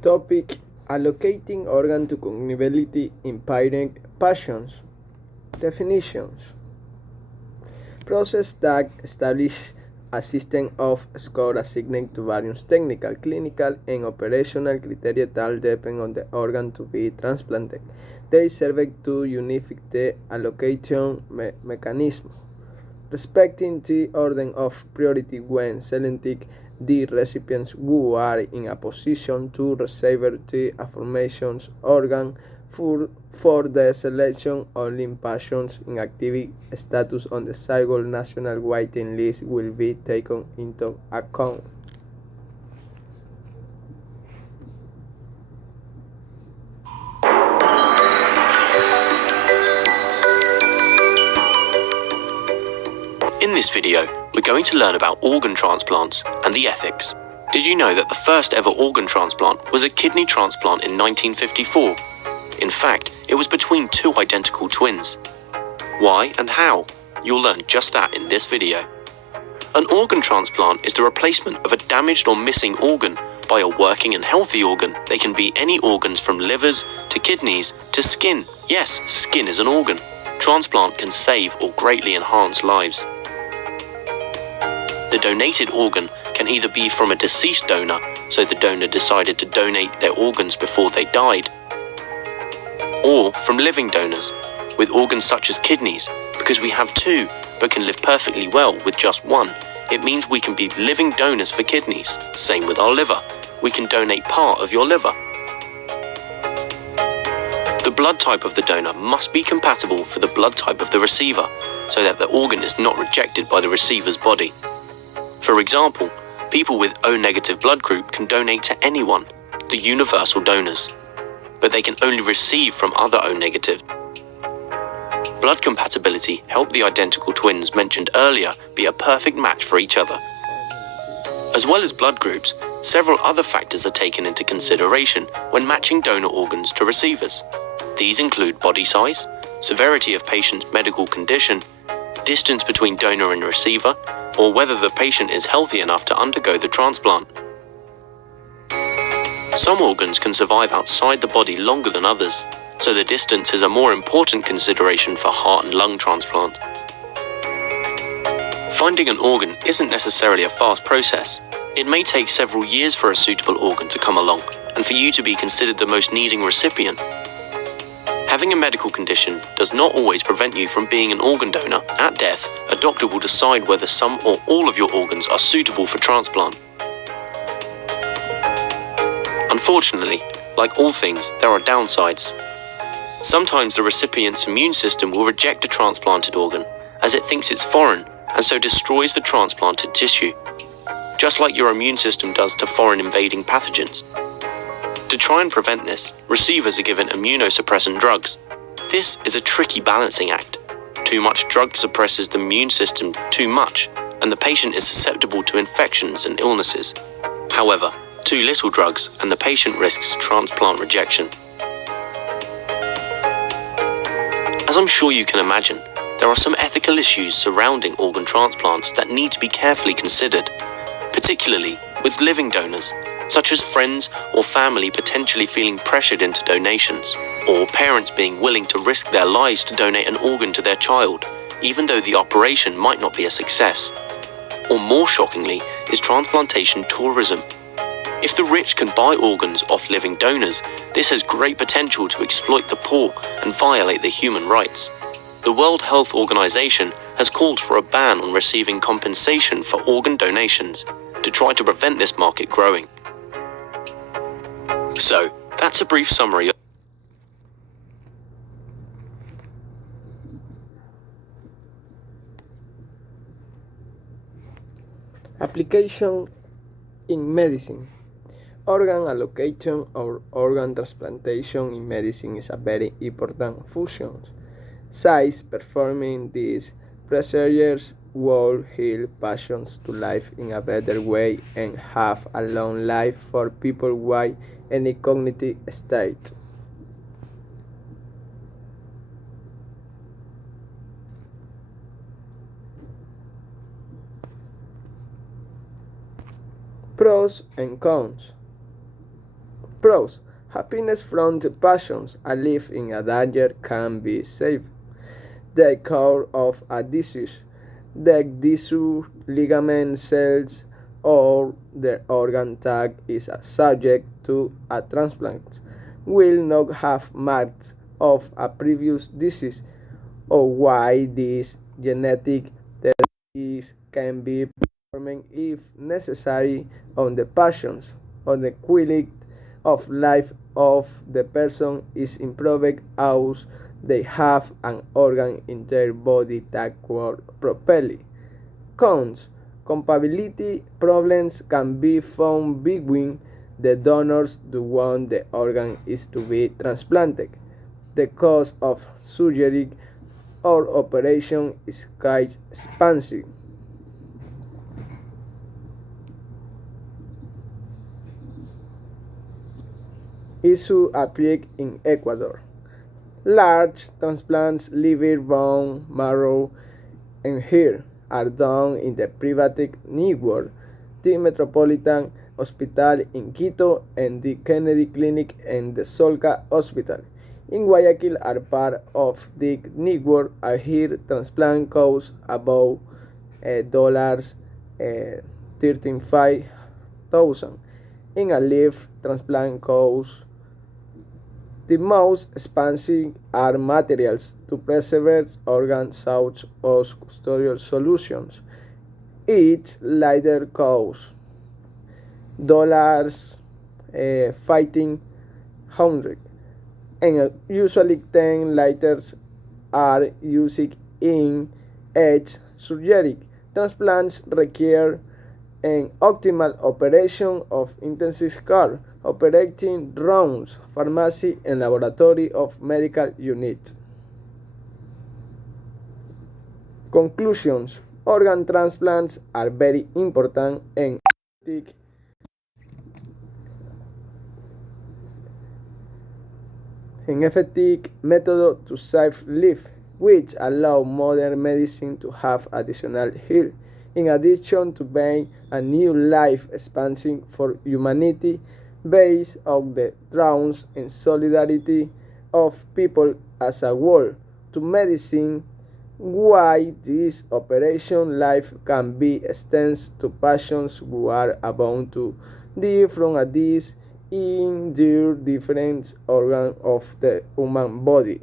Topic: Allocating organ to cognitively impaired patients. Definitions: process that establish a system of score assigned to various technical, clinical, and operational criteria that depend on the organ to be transplanted. They serve to unify the allocation mechanism, respecting the order of priority when selecting the recipients who are in a position to receive the aforementioned organ. For the selection, only patients in active status on the single national waiting list will be taken into account. In this video, we're going to learn about organ transplants and the ethics. Did you know that the first ever organ transplant was a kidney transplant in 1954? In fact, it was between two identical twins. Why and how? You'll learn just that in this video. An organ transplant is the replacement of a damaged or missing organ by a working and healthy organ. They can be any organs from livers to kidneys to skin. Yes, skin is an organ. Transplant can save or greatly enhance lives. The donated organ can either be from a deceased donor, so the donor decided to donate their organs before they died, or from living donors, with organs such as kidneys. Because we have two, but can live perfectly well with just one, it means we can be living donors for kidneys. Same with our liver. We can donate part of your liver. The blood type of the donor must be compatible for the blood type of the receiver, so that the organ is not rejected by the receiver's body. For example, people with O-negative blood group can donate to anyone, the universal donors, but they can only receive from other O-negative. Blood compatibility helped the identical twins mentioned earlier be a perfect match for each other. As well as blood groups, several other factors are taken into consideration when matching donor organs to receivers. These include body size, severity of patient's medical condition, distance between donor and receiver, or whether the patient is healthy enough to undergo the transplant. Some organs can survive outside the body longer than others, so the distance is a more important consideration for heart and lung transplant. Finding an organ isn't necessarily a fast process. It may take several years for a suitable organ to come along, and for you to be considered the most needing recipient. Having a medical condition does not always prevent you from being an organ donor. At death, a doctor will decide whether some or all of your organs are suitable for transplant. Unfortunately, like all things, there are downsides. Sometimes the recipient's immune system will reject a transplanted organ, as it thinks it's foreign, and so destroys the transplanted tissue, just like your immune system does to foreign invading pathogens. To try and prevent this, receivers are given immunosuppressant drugs. This is a tricky balancing act. Too much drug suppresses the immune system too much, and the patient is susceptible to infections and illnesses. However, too little drugs, and the patient risks transplant rejection. As I'm sure you can imagine, there are some ethical issues surrounding organ transplants that need to be carefully considered, particularly with living donors, such as friends or family potentially feeling pressured into donations, or parents being willing to risk their lives to donate an organ to their child, even though the operation might not be a success. Or more shockingly, is transplantation tourism. If the rich can buy organs off living donors, this has great potential to exploit the poor and violate their human rights. The World Health Organization has called for a ban on receiving compensation for organ donations to try to prevent this market growing. So, that's a brief summary. Application in medicine. Organ allocation or organ transplantation in medicine is a very important function. Since performing these procedures will heal patients to live in a better way and have a long life for people with any cognitive state. Pros and cons. Pros: happiness from the passions. A life in a danger can be saved. The cure of a disease. The tissue, ligament, cells, or the organ tag is subject to a transplant will not have marks of a previous disease, or why these genetic therapies can be performed if necessary on the passions on the quality of life of the person is improved as they have an organ in their body that works properly. Cons: compatibility problems can be found between the donors to want the organ is to be transplanted. The cost of surgery or operation is quite expensive. Issue appeared in Ecuador. Large transplants, liver, bone, marrow, and hair are done in the private network, the Metropolitan Hospital in Quito, and the Kennedy Clinic and the Solca Hospital in Guayaquil are part of the network. A hair transplant costs about dollars 13,500. In a liver transplant costs the most expensive are materials to preserve organs such as custodial solutions. Each lighter costs dollars 1,500, and usually 10 lighters are used in each surgery. Transplants require an optimal operation of intensive care, operating rooms, pharmacy, and laboratory of medical units. Conclusions: organ transplants are very important and an effective method to save lives, which allow modern medicine to have additional heal. In addition to being a new life expansion for humanity based on the traumas and solidarity of people as a whole, to medicine, why this operation life can be extended to patients who are about to die from a disease in their different organs of the human body.